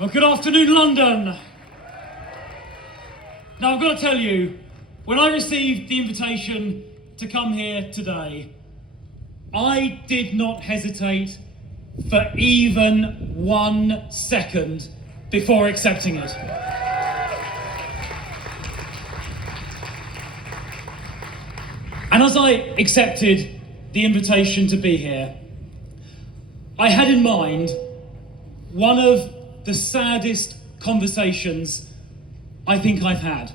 Well, good afternoon, London. Now, I've got to tell you, when I received the invitation to come here today, I did not hesitate for even 1 second before accepting it. And as I accepted the invitation to be here, I had in mind one of the saddest conversations I think I've had.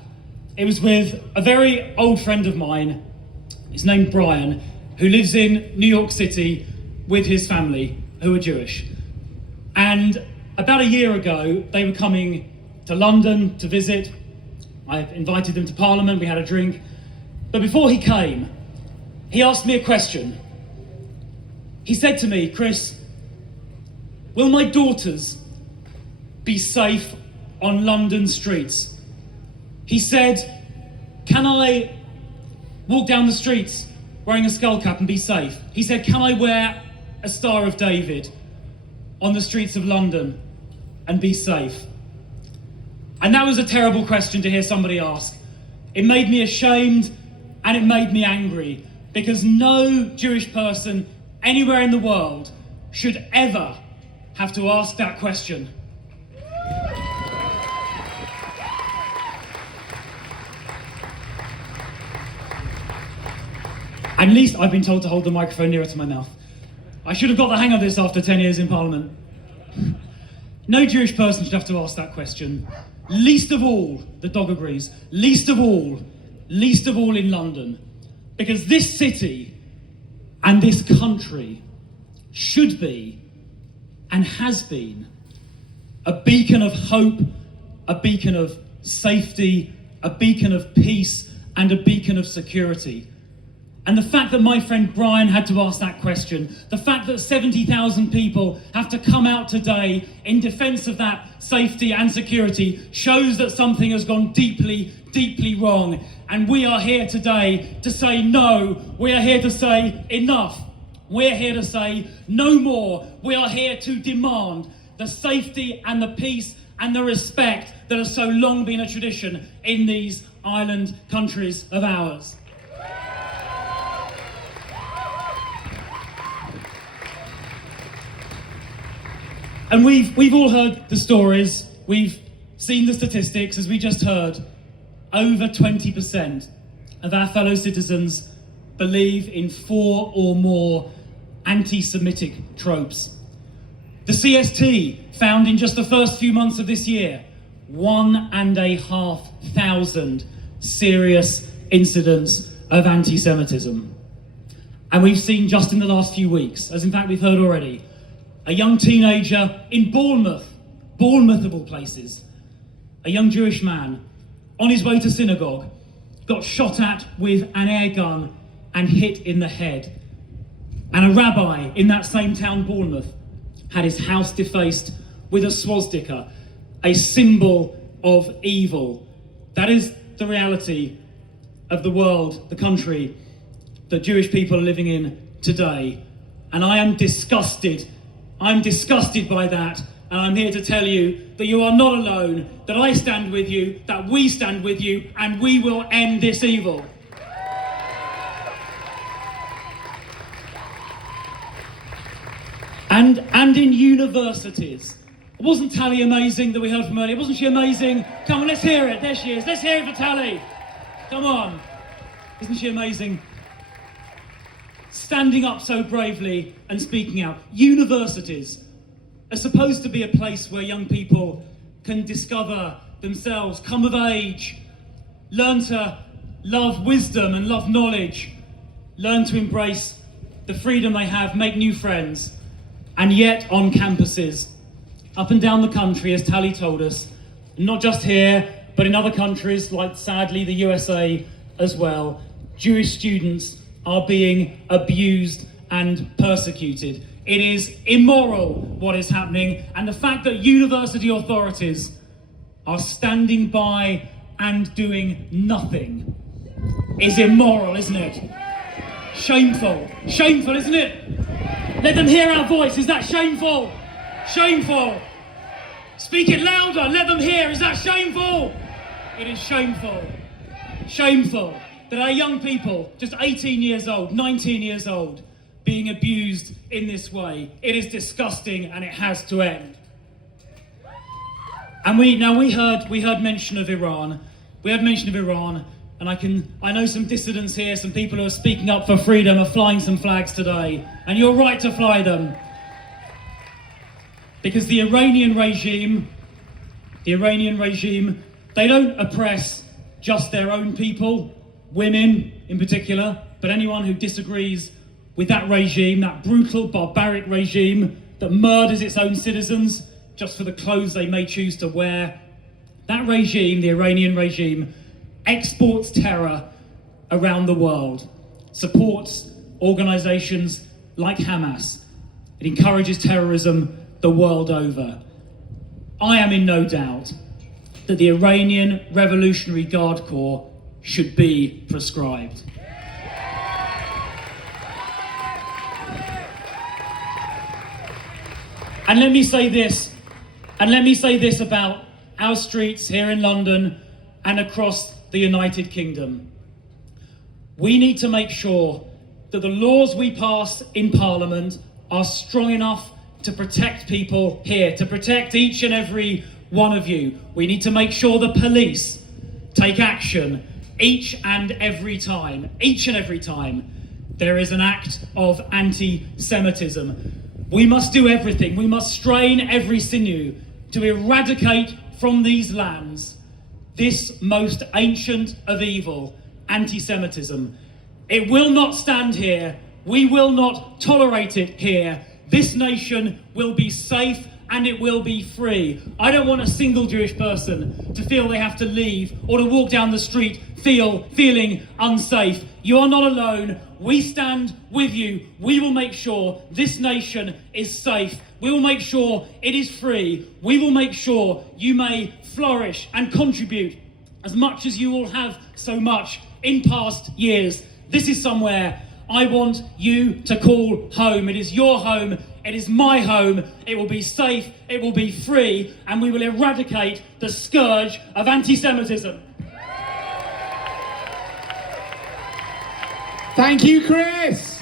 It was with a very old friend of mine, his name's Brian, who lives in New York City with his family, who are Jewish. And about a year ago, they were coming to London to visit. I invited them to Parliament, we had a drink. But before he came, he asked me a question. He said to me, "Chris, will my daughters be safe on London streets?" He said, "Can I walk down the streets wearing a skull cap and be safe?" He said, "Can I wear a Star of David on the streets of London and be safe?" And that was a terrible question to hear somebody ask. It made me ashamed and it made me angry, because no Jewish person anywhere in the world should ever have to ask that question. At least I've been told to hold the microphone nearer to my mouth. I should have got the hang of this after 10 years in Parliament. No Jewish person should have to ask that question. Least of all, the dog agrees, least of all in London. Because this city and this country should be, and has been, a beacon of hope, a beacon of safety, a beacon of peace, and a beacon of security. And the fact that my friend Brian had to ask that question, the fact that 70,000 people have to come out today in defense of that safety and security, shows that something has gone deeply, deeply wrong. And we are here today to say no. We are here to say enough. We're here to say no more. We are here to demand the safety and the peace and the respect that has so long been a tradition in these island countries of ours. And we've all heard the stories, we've seen the statistics, as we just heard. Over 20% of our fellow citizens believe in 4 or more anti-Semitic tropes. The CST found in just the first few months of this year 1,500 serious incidents of anti-Semitism. And we've seen just in the last few weeks, as in fact we've heard already, a young teenager in Bournemouth of all places, a young Jewish man on his way to synagogue got shot at with an air gun and hit in the head. And a rabbi in that same town, Bournemouth, had his house defaced with a swastika, a symbol of evil. That is the reality of the world, the country that Jewish people are living in today. And I am disgusted. I'm disgusted by that, and I'm here to tell you that you are not alone, that I stand with you, that we stand with you, and we will end this evil. And in universities. Wasn't Tally amazing that we heard from earlier? Wasn't she amazing? Come on, let's hear it. There she is. Let's hear it for Tally. Come on. Isn't she amazing? Standing up so bravely and speaking out. Universities are supposed to be a place where young people can discover themselves, come of age, learn to love wisdom and love knowledge, learn to embrace the freedom they have, make new friends. And yet on campuses, up and down the country, as Tally told us, not just here, but in other countries like, sadly, the USA as well, Jewish students are being abused and persecuted. It is immoral what is happening, and the fact that university authorities are standing by and doing nothing is immoral, isn't it? Shameful. Shameful, isn't it? Let them hear our voice. Is that shameful? Shameful. Speak it louder, let them hear. Is that shameful? It is shameful. Shameful that our young people, just 18 years old, 19 years old, being abused in this way. It is disgusting and it has to end. And we heard mention of Iran. We heard mention of Iran, and I know some dissidents here, some people who are speaking up for freedom are flying some flags today, and you're right to fly them. Because the Iranian regime, they don't oppress just their own people, women in particular, but anyone who disagrees with that regime, that brutal, barbaric regime that murders its own citizens just for the clothes they may choose to wear. That regime, the Iranian regime, exports terror around the world, supports organizations like Hamas. It encourages terrorism the world over. I am in no doubt that the Iranian Revolutionary Guard Corps should be proscribed. And let me say this about our streets here in London and across the United Kingdom. We need to make sure that the laws we pass in Parliament are strong enough to protect people here, to protect each and every one of you. We need to make sure the police take action each and every time there is an act of anti-Semitism. We must do everything. We must strain every sinew to eradicate from these lands this most ancient of evil, anti-Semitism. It will not stand here. We will not tolerate it here. This nation will be safe and it will be free. I don't want a single Jewish person to feel they have to leave or to walk down the street feeling unsafe. You are not alone. We stand with you. We will make sure this nation is safe. We will make sure it is free. We will make sure you may flourish and contribute as much as you all have so much in past years. This is somewhere I want you to call home. It is your home. It is my home. It will be safe. It will be free. And we will eradicate the scourge of anti-Semitism. Thank you, Chris.